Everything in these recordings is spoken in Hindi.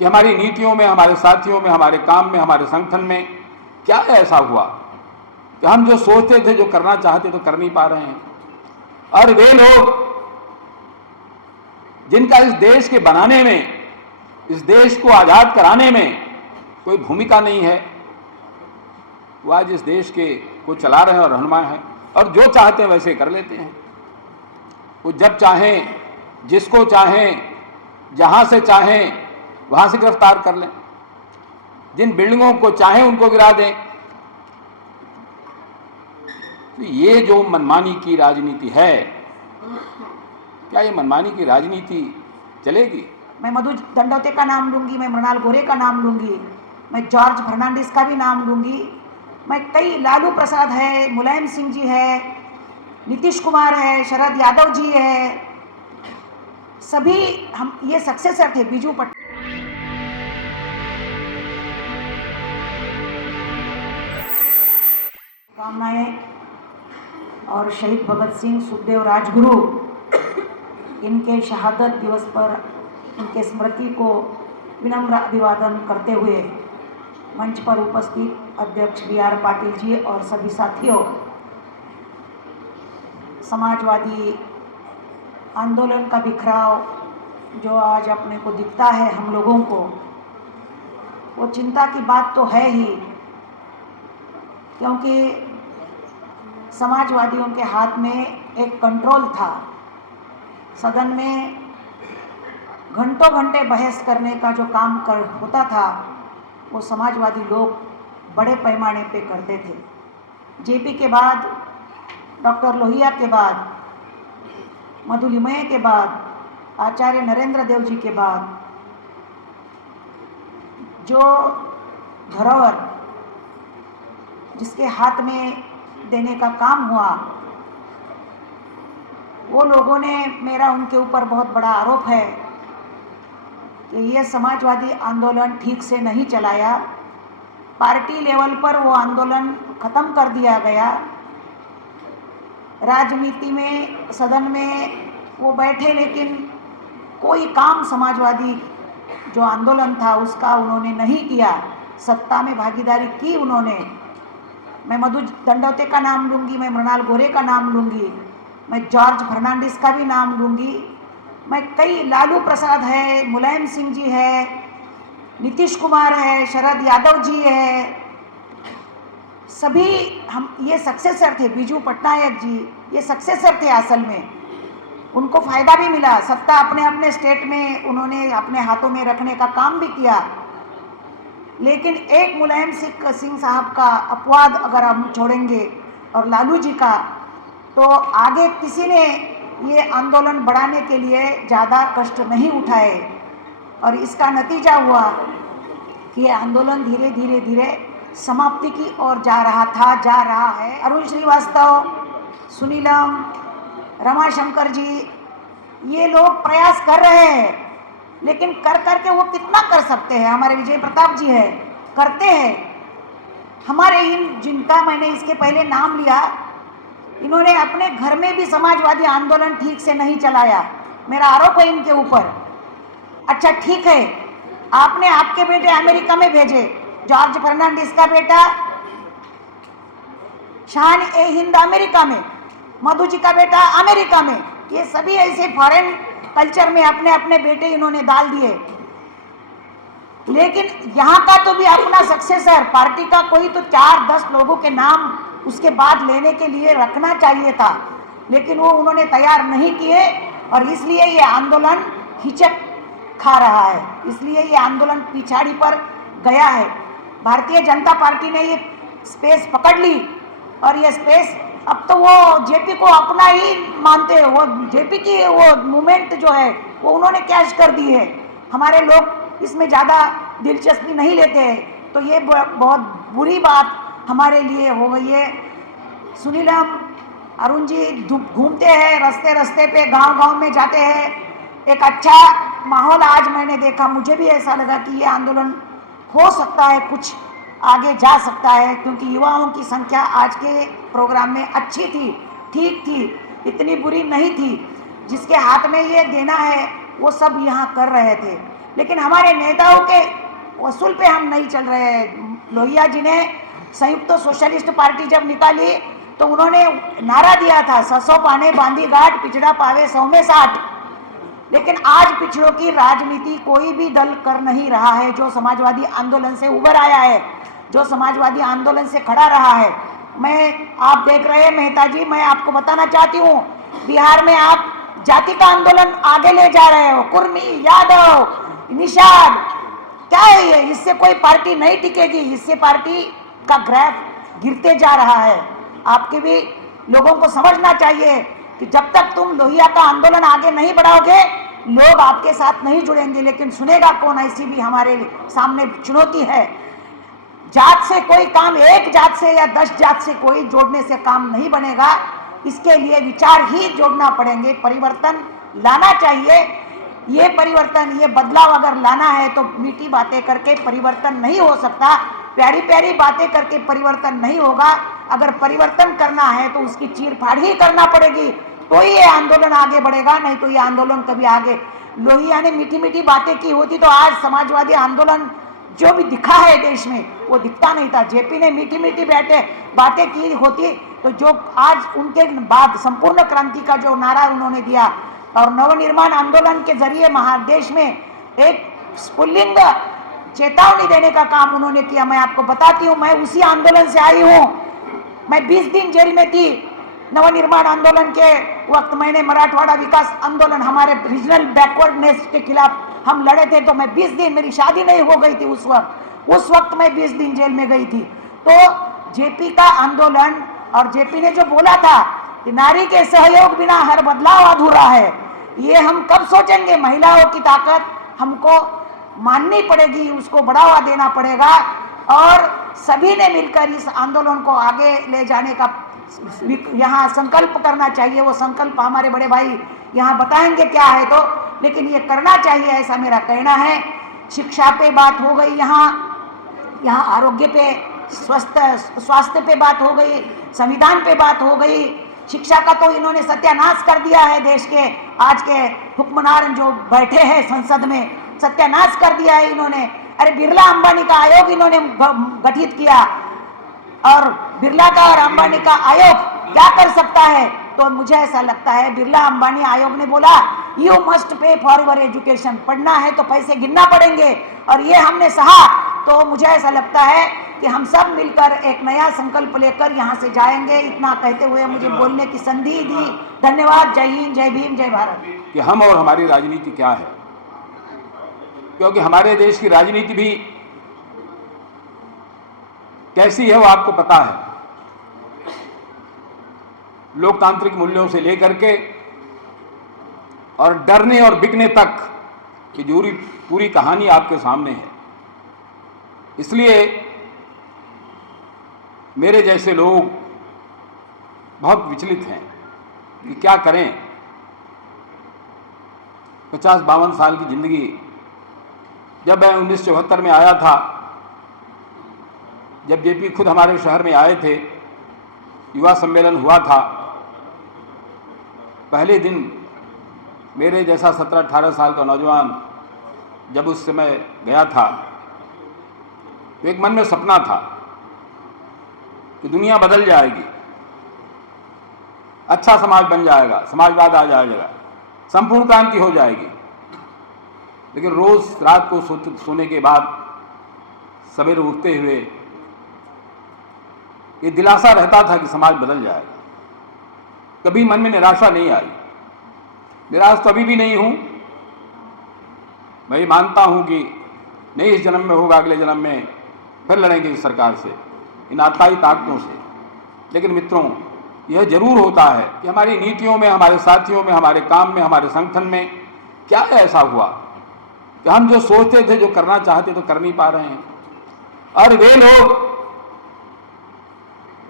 कि हमारी नीतियों में, हमारे साथियों में, हमारे काम में, हमारे संगठन में क्या ऐसा हुआ कि हम जो सोचते थे, जो करना चाहते तो कर नहीं पा रहे हैं। और वे लोग जिनका इस देश के बनाने में, इस देश को आज़ाद कराने में कोई भूमिका नहीं है, वो आज इस देश के को चला रहे हैं और रहनुमा हैं, और जो चाहते हैं वैसे कर लेते हैं। वो जब चाहें, जिसको चाहें, जहां से चाहें वहां से गिरफ्तार कर लें, जिन बिल्डिंगों को चाहें उनको गिरा दें। तो ये जो मनमानी की राजनीति है, क्या ये मनमानी की राजनीति चलेगी? मैं मधु दंडौते का नाम लूंगी, मैं मृणाल गोरे का नाम लूंगी, मैं जॉर्ज फर्नांडिस का भी नाम लूंगी, मैं कई, लालू प्रसाद है, मुलायम सिंह जी है, नीतीश कुमार है, शरद यादव जी है, सभी हम ये सक्सेसर थे बीजू पटेल। कामनाएं और शहीद भगत सिंह, सुखदेव, राजगुरु, इनके शहादत दिवस पर इनके स्मृति को विनम्र अभिवादन करते हुए मंच पर उपस्थित अध्यक्ष BR पाटिल जी और सभी साथियों, समाजवादी आंदोलन का बिखराव जो आज अपने को दिखता है हम लोगों को, वो चिंता की बात तो है ही, क्योंकि समाजवादियों के हाथ में एक कंट्रोल था। सदन में घंटों घंटे बहस करने का जो काम होता था, वो समाजवादी लोग बड़े पैमाने पे करते थे। JP के बाद, डॉक्टर लोहिया के बाद, मधु लिमये के बाद, आचार्य नरेंद्र देव जी के बाद जो धरोहर जिसके हाथ में देने का काम हुआ, वो लोगों ने, मेरा उनके ऊपर बहुत बड़ा आरोप है कि ये समाजवादी आंदोलन ठीक से नहीं चलाया। पार्टी लेवल पर वो आंदोलन ख़त्म कर दिया गया। राजनीति में, सदन में वो बैठे, लेकिन कोई काम समाजवादी जो आंदोलन था उसका उन्होंने नहीं किया। सत्ता में भागीदारी की उन्होंने। मैं मधु दंडौते का नाम लूँगी, मैं मृणाल गोरे का नाम लूँगी, मैं जॉर्ज फर्नांडिस का भी नाम लूँगी, मैं कई, लालू प्रसाद है, मुलायम सिंह जी है, नीतीश कुमार है, शरद यादव जी है, सभी हम ये सक्सेसर थे। बीजू पटनायक जी ये सक्सेसर थे असल में। उनको फ़ायदा भी मिला, सत्ता अपने अपने स्टेट में उन्होंने अपने हाथों में रखने का काम भी किया। लेकिन एक मुलायम सिंह साहब का अपवाद अगर हम छोड़ेंगे और लालू जी का, तो आगे किसी ने ये आंदोलन बढ़ाने के लिए ज़्यादा कष्ट नहीं उठाए, और इसका नतीजा हुआ कि ये आंदोलन धीरे धीरे धीरे समाप्ति की ओर जा रहा है। अरुण श्रीवास्तव, सुनीलम, रमाशंकर जी, ये लोग प्रयास कर रहे हैं, लेकिन कर करके वो कितना कर सकते हैं? हमारे विजय प्रताप जी है, करते हैं। हमारे इन, जिनका मैंने इसके पहले नाम लिया, इन्होंने अपने घर में भी समाजवादी आंदोलन ठीक से नहीं चलाया। मेरा आरोप है इनके ऊपर। अच्छा ठीक है, आपने आपके बेटे अमेरिका में भेजे, जॉर्ज फर्नांडिस का बेटा शान-ए-हिंद अमेरिका में, मधु जी का बेटा अमेरिका में, ये सभी ऐसे फॉरेन कल्चर में अपने अपने बेटे इन्होंने डाल दिए। लेकिन यहाँ का तो भी अपना सक्सेसर, पार्टी का कोई तो 4-10 लोगों के नाम उसके बाद लेने के लिए रखना चाहिए था, लेकिन वो उन्होंने तैयार नहीं किए, और इसलिए ये आंदोलन हिचक खा रहा है, इसलिए ये आंदोलन पिछाड़ी पर गया है। भारतीय जनता पार्टी ने ये स्पेस पकड़ ली, और ये स्पेस अब तो वो JP को अपना ही मानते हैं। वो JP की वो मूवमेंट जो है वो उन्होंने कैश कर दी है। हमारे लोग इसमें ज़्यादा दिलचस्पी नहीं लेते हैं, तो ये बहुत बुरी बात हमारे लिए हो गई है। सुनीलम, अरुण जी घूमते हैं रास्ते रास्ते पे, गांव-गांव में जाते हैं। एक अच्छा माहौल आज मैंने देखा, मुझे भी ऐसा लगा कि ये आंदोलन हो सकता है, कुछ आगे जा सकता है, क्योंकि युवाओं की संख्या आज के प्रोग्राम में अच्छी थी, ठीक थी, इतनी बुरी नहीं थी। जिसके हाथ में ये देना है वो सब यहाँ कर रहे थे, लेकिन हमारे नेताओं के वसूल पे हम नहीं चल रहे हैं। लोहिया जी ने संयुक्त सोशलिस्ट पार्टी जब निकाली तो उन्होंने नारा दिया था, 600 पाने बांधी घाट, पिछड़ा पावे 100 में 60। लेकिन आज पिछड़ों की राजनीति कोई भी दल कर नहीं रहा है जो समाजवादी आंदोलन से उभर आया है, जो समाजवादी आंदोलन से खड़ा रहा है। आप देख रहे हैं मेहता जी, मैं आपको बताना चाहती हूँ, बिहार में आप जाति का आंदोलन आगे ले जा रहे हो। कुर्मी, यादव, निषाद, क्या है ये? इससे कोई पार्टी नहीं टिकेगी, इससे पार्टी का ग्राफ गिरते जा रहा है। आपके भी लोगों को समझना चाहिए कि जब तक तुम लोहिया का आंदोलन आगे नहीं बढ़ाओगे, लोग आपके साथ नहीं जुड़ेंगे। लेकिन सुनेगा कौन? ऐसी भी हमारे सामने चुनौती है। जात से कोई काम, एक जात से या 10 जात से कोई जोड़ने से काम नहीं बनेगा। इसके लिए विचार ही जोड़ना पड़ेंगे, परिवर्तन लाना चाहिए। ये परिवर्तन, ये बदलाव अगर लाना है तो मीठी बातें करके परिवर्तन नहीं हो सकता, प्यारी प्यारी बातें करके परिवर्तन नहीं होगा। अगर परिवर्तन करना है तो उसकी चीरफाड़ ही करना पड़ेगी, तो ही ये आंदोलन आगे बढ़ेगा, नहीं तो ये आंदोलन कभी आगे। लोहिया ने मीठी मीठी बातें की होती तो आज समाजवादी आंदोलन जो भी दिखा है देश में वो दिखता नहीं था। जेपी ने मीठी मीठी बातें की होती तो जो आज उनके बाद संपूर्ण क्रांति का जो नारा उन्होंने दिया और नवनिर्माण आंदोलन के जरिए महादेश में एक स्फुल्लिंग चेतावनी देने का काम उन्होंने किया। मैं आपको बताती हूँ, मैं उसी आंदोलन से आई हूँ। मैं 20 दिन जेल में थी नवनिर्माण आंदोलन के वक्त। मैंने मराठवाड़ा विकास आंदोलन, हमारे रीजनल बैकवर्डनेस के खिलाफ हम लड़े थे। तो मैं 20 दिन, मेरी शादी नहीं हो गई थी उस वक्त मैं 20 दिन जेल में गई थी। तो जेपी का आंदोलन, और जेपी ने जो बोला था कि नारी के सहयोग बिना हर बदलाव अधूरा है, ये हम कब सोचेंगे? महिलाओं की ताकत हमको माननी पड़ेगी, उसको बढ़ावा देना पड़ेगा और सभी ने मिलकर इस आंदोलन को आगे ले जाने का यहाँ संकल्प करना चाहिए। वो संकल्प हमारे बड़े भाई यहाँ बताएंगे क्या है तो, लेकिन ये करना चाहिए, ऐसा मेरा कहना है। शिक्षा पे बात हो गई, यहाँ आरोग्य पे, स्वास्थ्य पे बात हो गई, संविधान पे बात हो गई। शिक्षा का तो इन्होंने सत्यानाश कर दिया है। देश के आज के हुक्मरान जो बैठे हैं संसद में, सत्यानाश कर दिया है इन्होंने। अरे बिरला अंबानी का आयोग इन्होंने गठित किया, और बिरला का और अंबानी का आयोग क्या कर सकता है? तो मुझे ऐसा लगता है बिरला अंबानी आयोग ने बोला you must pay for your education, पढ़ना है तो पैसे गिनना पड़ेंगे, और ये हमने सहा। तो मुझे ऐसा लगता है कि हम सब मिलकर एक नया संकल्प लेकर यहाँ से जाएंगे। इतना कहते हुए मुझे बोलने की संधि दी। धन्यवाद। जय हिंद, जय भीम, जय भारत। कि हम और हमारी राजनीति क्या है, क्योंकि हमारे देश की राजनीति भी कैसी है वो आपको पता है। लोकतांत्रिक मूल्यों से लेकर के और डरने और बिकने तक की पूरी कहानी आपके सामने है। इसलिए मेरे जैसे लोग बहुत विचलित हैं कि क्या करें। 50-52 साल की जिंदगी, जब मैं 1974 में आया था, जब जेपी खुद हमारे शहर में आए थे, युवा सम्मेलन हुआ था, पहले दिन मेरे जैसा 17-18 साल का नौजवान जब उस समय गया था तो एक मन में सपना था कि दुनिया बदल जाएगी, अच्छा समाज बन जाएगा, समाजवाद आ जाएगा, संपूर्ण क्रांति हो जाएगी। लेकिन रोज रात को सोने के बाद सवेरे उठते हुए ये दिलासा रहता था कि समाज बदल जाएगा। कभी मन में निराशा नहीं आई। निराश तो अभी भी नहीं हूं। मैं ये मानता हूं कि नहीं इस जन्म में होगा, अगले जन्म में फिर लड़ेंगे इस सरकार से, इन आताई ताकतों से। लेकिन मित्रों, यह जरूर होता है कि हमारी नीतियों में, हमारे साथियों में, हमारे काम में, हमारे संगठन में क्या ऐसा हुआ कि हम जो सोचते थे, जो करना चाहते तो कर नहीं पा रहे हैं। और वे लोग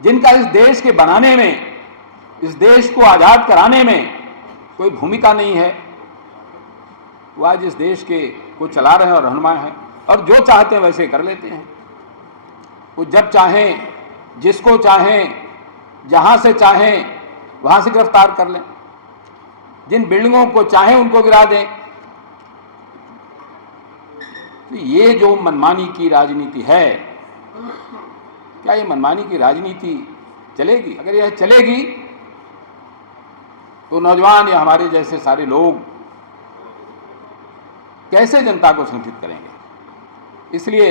जिनका इस देश के बनाने में, इस देश को आजाद कराने में कोई भूमिका नहीं है, वो आज इस देश के को चला रहे हैं और रहनुमा हैं, और जो चाहते हैं वैसे कर लेते हैं। वो जब चाहें, जिसको चाहें, जहां से चाहें वहां से गिरफ्तार कर लें, जिन बिल्डिंगों को चाहें उनको गिरा दें। तो ये जो मनमानी की राजनीति है, क्या ये मनमानी की राजनीति चलेगी? अगर यह चलेगी तो नौजवान या हमारे जैसे सारे लोग कैसे जनता को संगठित करेंगे? इसलिए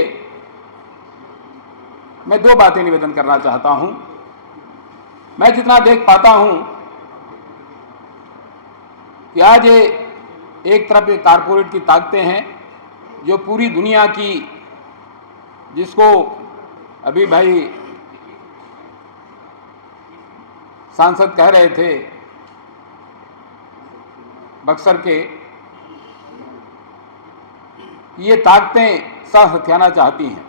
मैं दो बातें निवेदन करना चाहता हूं। मैं जितना देख पाता हूं कि आज ये एक तरफ ये कारपोरेट की ताकतें हैं जो पूरी दुनिया की, जिसको अभी भाई सांसद कह रहे थे बक्सर के, ये ताकतें सह हथियाना चाहती हैं।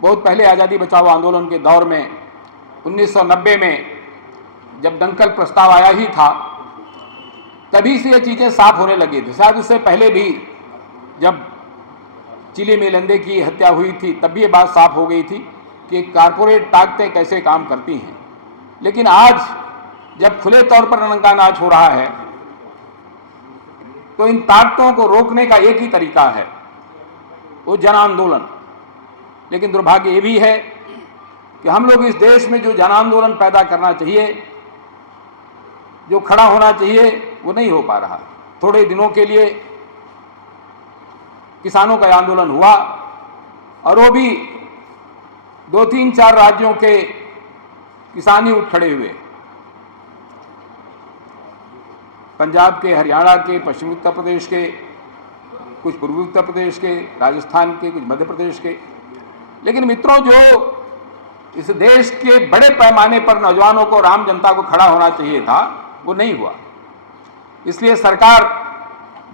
बहुत पहले आज़ादी बचाओ आंदोलन के दौर में 1990 में जब दंकल प्रस्ताव आया ही था, तभी से ये चीज़ें साफ होने लगी थी। शायद उससे पहले भी जब चिली मेलंदे की हत्या हुई थी तब भी ये बात साफ हो गई थी कि कारपोरेट ताकतें कैसे काम करती हैं। लेकिन आज जब खुले तौर पर रंगा नाच हो रहा है तो इन ताकतों को रोकने का एक ही तरीका है, वो जन आंदोलन। लेकिन दुर्भाग्य ये भी है कि हम लोग इस देश में जो जन आंदोलन पैदा करना चाहिए, जो खड़ा होना चाहिए, वो नहीं हो पा रहा। थोड़े दिनों के लिए किसानों का आंदोलन हुआ और वो भी 2-3-4 राज्यों के किसान ही उठ खड़े हुए, पंजाब के, हरियाणा के, पश्चिमी उत्तर प्रदेश के, कुछ पूर्वी उत्तर प्रदेश के, राजस्थान के, कुछ मध्य प्रदेश के। लेकिन मित्रों, जो इस देश के बड़े पैमाने पर नौजवानों को, आम जनता को खड़ा होना चाहिए था, वो नहीं हुआ। इसलिए सरकार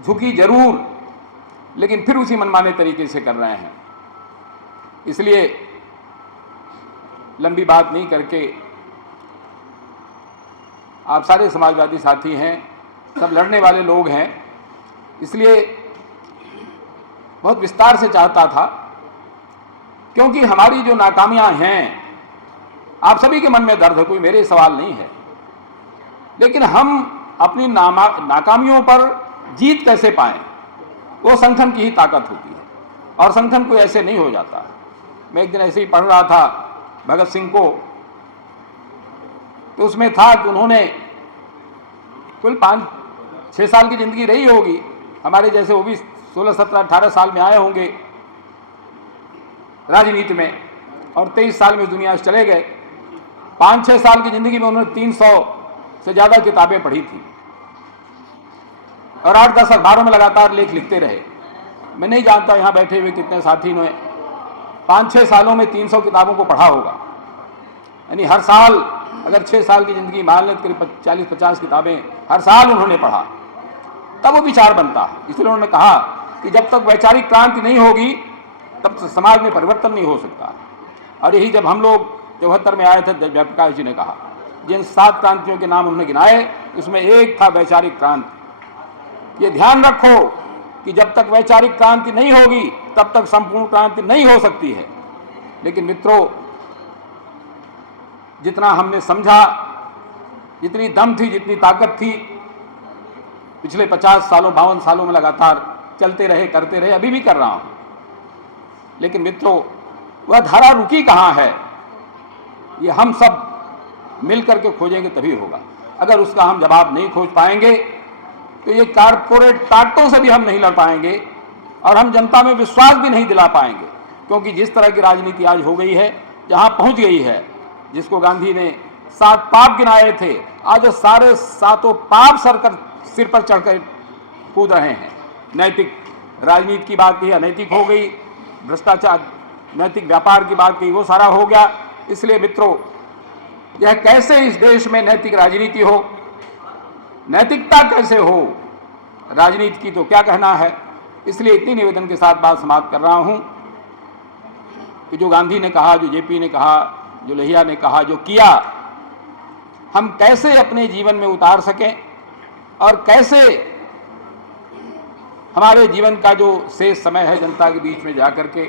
झुकी जरूर, लेकिन फिर उसी मनमाने तरीके से कर रहे हैं। इसलिए लंबी बात नहीं करके, आप सारे समाजवादी साथी हैं, सब लड़ने वाले लोग हैं, इसलिए बहुत विस्तार से चाहता था, क्योंकि हमारी जो नाकामियां हैं, आप सभी के मन में दर्द है, कोई मेरे सवाल नहीं है। लेकिन हम अपनी नाकामियों पर जीत कैसे पाएं, वो संगठन की ही ताकत होती है, और संगठन कोई ऐसे नहीं हो जाता। मैं एक दिन ऐसे ही पढ़ रहा था भगत सिंह को, तो उसमें था कि उन्होंने कुल 5-6 साल की जिंदगी रही होगी, हमारे जैसे वो भी 16, 17, 18 साल में आए होंगे राजनीति में, और 23 साल में दुनिया से चले गए। 5-6 साल की जिंदगी में उन्होंने 300 से ज़्यादा किताबें पढ़ी थी और 8-10 अखबारों में लगातार लेख लिखते रहे। मैं नहीं जानता यहाँ बैठे हुए कितने साथी ने 5-6 सालों में 300 किताबों को पढ़ा होगा। यानी हर साल, अगर 6 साल की जिंदगी मान लें, करीब 40-50 किताबें हर साल उन्होंने पढ़ा, तब वो विचार बनता है। इसलिए उन्होंने कहा कि जब तक वैचारिक क्रांति नहीं होगी तब तक समाज में परिवर्तन नहीं हो सकता। और यही जब हम लोग 74 में आए थे, जयप्रकाश जी ने कहा, जिन 7 क्रांतियों के नाम उन्होंने गिनाए, उसमें एक था वैचारिक क्रांति। ये ध्यान रखो कि जब तक वैचारिक क्रांति नहीं होगी तब तक संपूर्ण क्रांति नहीं हो सकती है। लेकिन मित्रों, जितना हमने समझा, जितनी दम थी, जितनी ताकत थी, पिछले 50 सालों 52 सालों में लगातार चलते रहे, करते रहे, अभी भी कर रहा हूं। लेकिन मित्रों, वह धारा रुकी कहां है, ये हम सब मिलकर के खोजेंगे तभी होगा। अगर उसका हम जवाब नहीं खोज पाएंगे तो ये कारपोरेट ताकतों से भी हम नहीं लड़ पाएंगे और हम जनता में विश्वास भी नहीं दिला पाएंगे। क्योंकि जिस तरह की राजनीति आज हो गई है, जहां पहुंच गई है, जिसको गांधी ने 7 पाप गिनाए थे, आज सारे 7 पाप सिर पर चढ़कर कूद रहे हैं। नैतिक राजनीति की बात की, अनैतिक हो गई, भ्रष्टाचार, नैतिक व्यापार की बात की, वो सारा हो गया। इसलिए मित्रों, यह कैसे इस देश में नैतिक राजनीति हो, नैतिकता कैसे हो, राजनीति की तो क्या कहना है। इसलिए इतनी निवेदन के साथ बात समाप्त कर रहा हूं कि जो गांधी ने कहा, जो जेपी ने कहा, जो लोहिया ने कहा, जो किया, हम कैसे अपने जीवन में उतार सकें और कैसे हमारे जीवन का जो शेष समय है जनता के बीच में जाकर के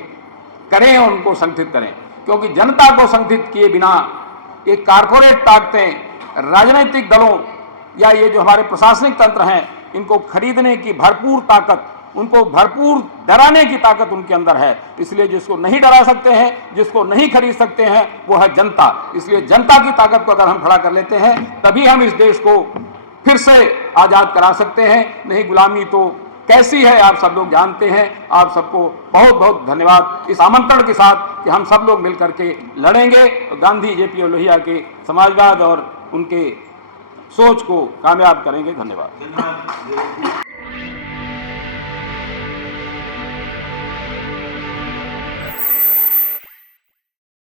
करें, उनको संगठित करें। क्योंकि जनता को संगठित किए बिना ये कारपोरेट ताकतें, राजनीतिक दलों या ये जो हमारे प्रशासनिक तंत्र हैं, इनको खरीदने की भरपूर ताकत उनको भरपूर डराने की ताकत उनके अंदर है। इसलिए जिसको नहीं डरा सकते हैं, जिसको नहीं खरीद सकते हैं, वो है जनता। इसलिए जनता की ताकत को अगर हम खड़ा कर लेते हैं तभी हम इस देश को फिर से आज़ाद करा सकते हैं। नहीं गुलामी तो कैसी है आप सब लोग जानते हैं। आप सबको बहुत बहुत धन्यवाद इस आमंत्रण के साथ कि हम सब लोग मिलकर के लड़ेंगे, गांधी जेपी और लोहिया के समाजवाद और उनके सोच को कामयाब करेंगे। धन्यवाद।